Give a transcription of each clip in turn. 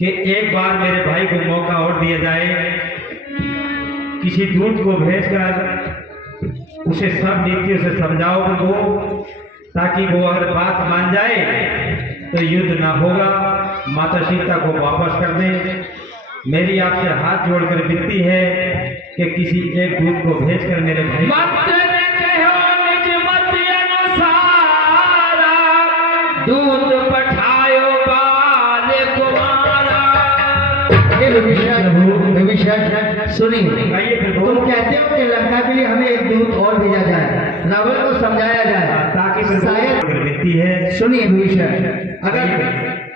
कि एक बार मेरे भाई को मौका और दिया जाए, किसी दूत को भेजकर उसे सब नीतियों से समझाओ वो, ताकि वो अगर बात मान जाए तो युद्ध ना होगा, माता सीता को वापस कर दे। मेरी आपसे हाथ जोड़कर विनती है कि किसी एक दूत को भेजकर मेरे भाई दूत पठायो बाल कुमारा। सुनिए, तुम कहते हो कि लंका के लिए हमें एक दूत और भेजा जाए, रावण को समझाया जाए, ताकि शायद विनती है। सुनिए भविष्य, अगर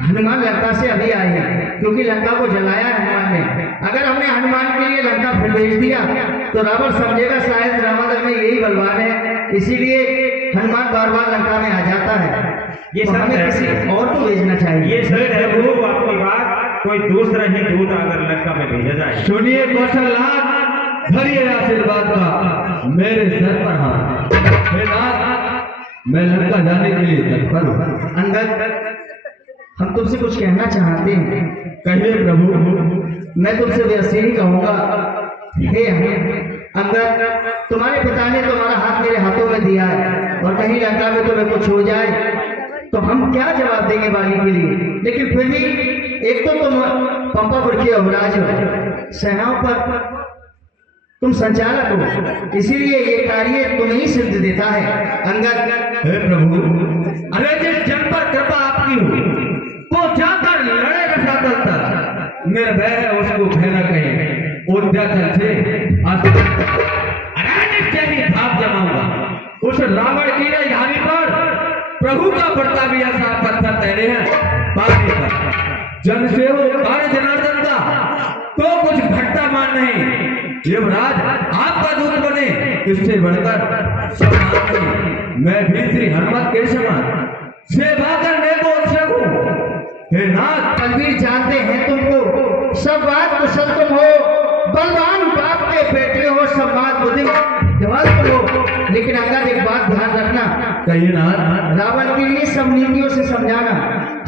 हनुमान लंका से अभी आए हैं, क्योंकि लंका को जलाया हनुमान ने, अगर हमने हनुमान के लिए लंका फिर भेज दिया तो रावण समझेगा शायद रामादल में यही बलवान है, इसीलिए हनुमान बार बार लंका में आ जाता है। ये तो हमें किसी और को भेजना चाहिए। ये सर है वो आपकी बात, कोई दूसरा ही दूत अगर लंका में भेजा जाए। सुनिए कौशलनाथ, धरिए आशीर्वाद का मेरे सर पर हाथ। हे नाथ, मैं लंका जाने के लिए तत्पर हूँ। अंगद, हम तुमसे कुछ कहना चाहते हैं। कहिए प्रभु। मैं तुमसे वैसे ही कहूँगा। हे अंगद, तुम्हारे पिता ने तुम्हारा हाथ मेरे हाथों में दिया है, और कहीं लंका में तुम्हें कुछ हो जाए तो हम क्या जवाब देंगे वाली के लिए। लेकिन फिर भी एक तो तुम पंपापुर के अवराज हो, सेनाओं पर तुम संचालक हो, इसीलिए ये कार्य तुम्हें ही सिद्ध देता है। अंगद, हे प्रभु, अरे जिस जन पर कृपा आपकी हो वो जाकर लड़ेगा सातल तक, मेरा भय है उसको भय न कहीं उद्याचल से अरे भाप जमाऊंगा। उस रावण की राजधानी पर प्रभु का प्रताप ऐसा पत्थर तैरे हैं पानी का, जन से वो कार्य जनार्दन का तो कुछ घटता मान नहीं। युवराज आपका दूत बने, इससे बढ़कर सम्मान नहीं। मैं भी श्री हनुमत के समान सेवा करने को उत्सुक हूँ। हे नाथ, बलवीर जानते हैं तुमको, सब बात कुशल तुम हो, बलवान बाप के बेटे हो, सब बात बुद्धिमान तुम हो। लेकिन अगर एक बात ध्यान रखना, कहिए नाथ। रावण के लिए सब नीतियों से समझाना,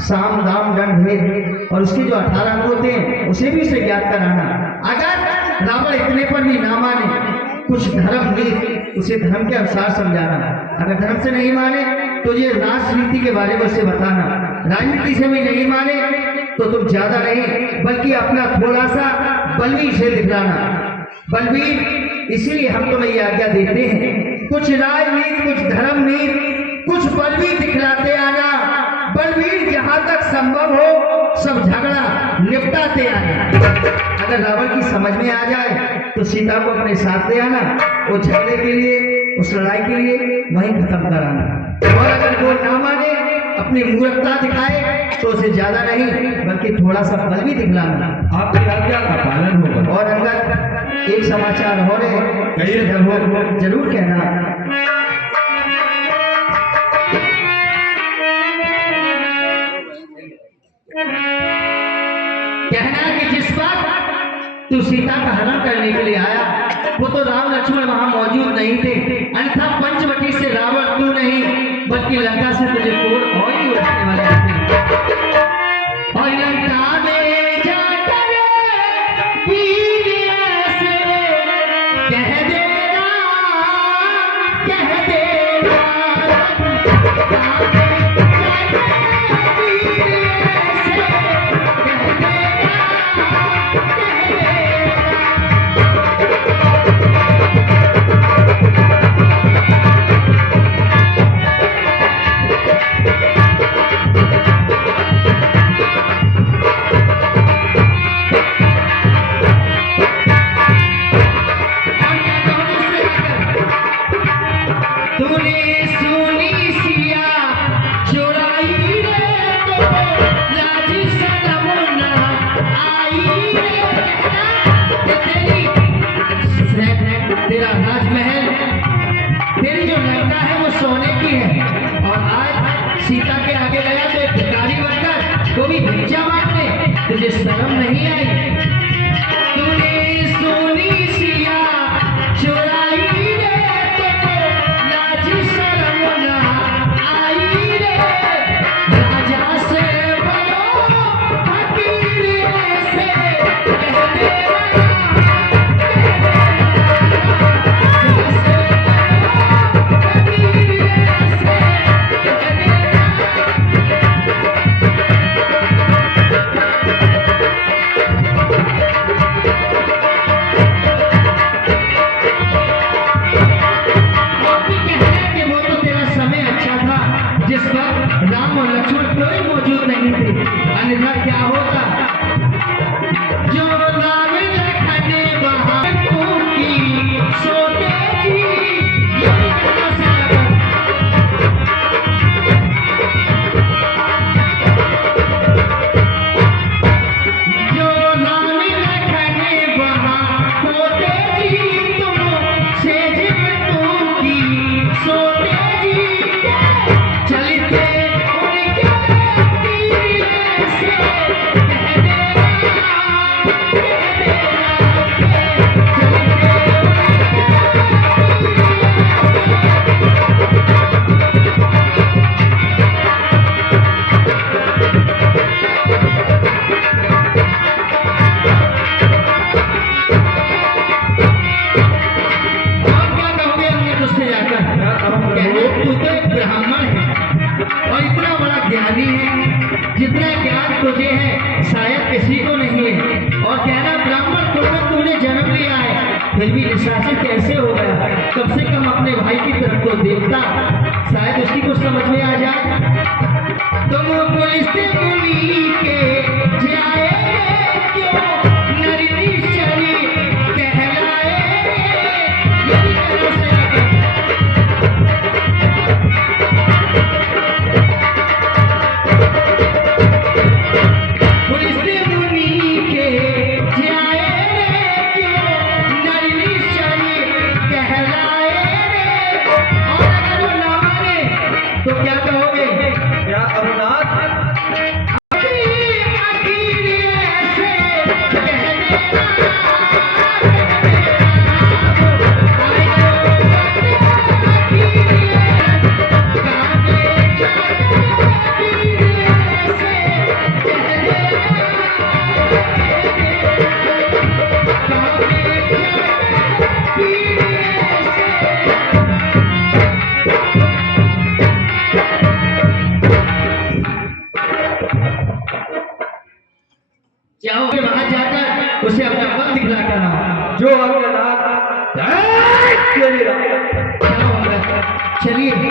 साम दाम दंड भेद और उसके जो 18 अंग होते हैं उसे भी उसे ज्ञात कराना। अगर रावण इतने पर भी ना माने, कुछ धर्म नीति उसे धर्म के अनुसार समझाना। अगर धर्म से नहीं माने तो ये राजनीति के बारे में उसे बताना। राजनीति से भी नहीं माने तो तुम ज्यादा नहीं बल्कि अपना थोड़ा सा बलवीर से दिखलाना। बलवीर, इसीलिए हम तुम्हें ये आज्ञा देते हैं, कुछ राजनीति, कुछ धर्म नीति, कुछ बलवीर दिखलाते आना। बलवीर जहां तक संभव हो सब झगड़ा निपटाते आना। अगर रावण की समझ में आ जाए तो सीता को अपने साथ ले आना, वो झगड़े के लिए, उस लड़ाई के लिए वहीं खत्म कराना। और अगर वो ना माने, अपनी मूर्खता दिखाए, तो उसे ज्यादा नहीं बल्कि थोड़ा सा बल भी दिखलाना। आपकी आज्ञा का पालन होगा। और अंगद, एक समाचार हो रहे, कहिए जरूर कहना। कहना कि जिस बात तू सीता का हरण करने के लिए आया, वो तो राम लक्ष्मण वहां मौजूद नहीं थे, अन्यथा पंचवटी से रावण तू नहीं बल्कि लंका से तुझे कोर और ही उड़ाने वाले थे। और लंका में जाकर वीर से कह देना, कह देना, तेरा राजमहल, तेरी जो लंका है वो सोने की है, और आज सीता के आगे गया तो एक भिखारी बनकर वो भी भिक्षा मांगने, तुझे शर्म नहीं आई? तूने सोनी सिया चुराई रे, तो लाज शर्म ना आई रे, राजा से बनो अन्यथा क्या होता। जो नाम लखने वहां की सोते जी, ये कहना सागर। जो नाम लखने वहां होते जी, तुम सेज में की सोते जी, चलते उनके तीर से कह देना, और क्या कहोगे हमने तुझसे जाकर? कहने तू तो एक ब्राह्मण है और इतना बड़ा ज्ञानी है, जितना ज्ञान तुझे है शायद किसी को नहीं है, और कहना ब्राह्मण कुल में तूने जन्म लिया है, फिर भी निशाचर कैसे हो गया? कम से कम अपने भाई की तरफ तो देखता, शायद उसकी कुछ समझ में आ जाए। तुम पुलिस मुनि के जाए क्यों नरनी चली कहलाए, यही करो से पुलिस मुनि के जाए क्यों नरनी चली कहलाए, और अगर वो ना माने तो क्या कहोगे? क्या अरुणाथ, जाओगे वहां जाकर उसे अपना बल दिखलाकर आओ। जो अरुणाथ, जय श्री राम। चलो अंदर, चलिए।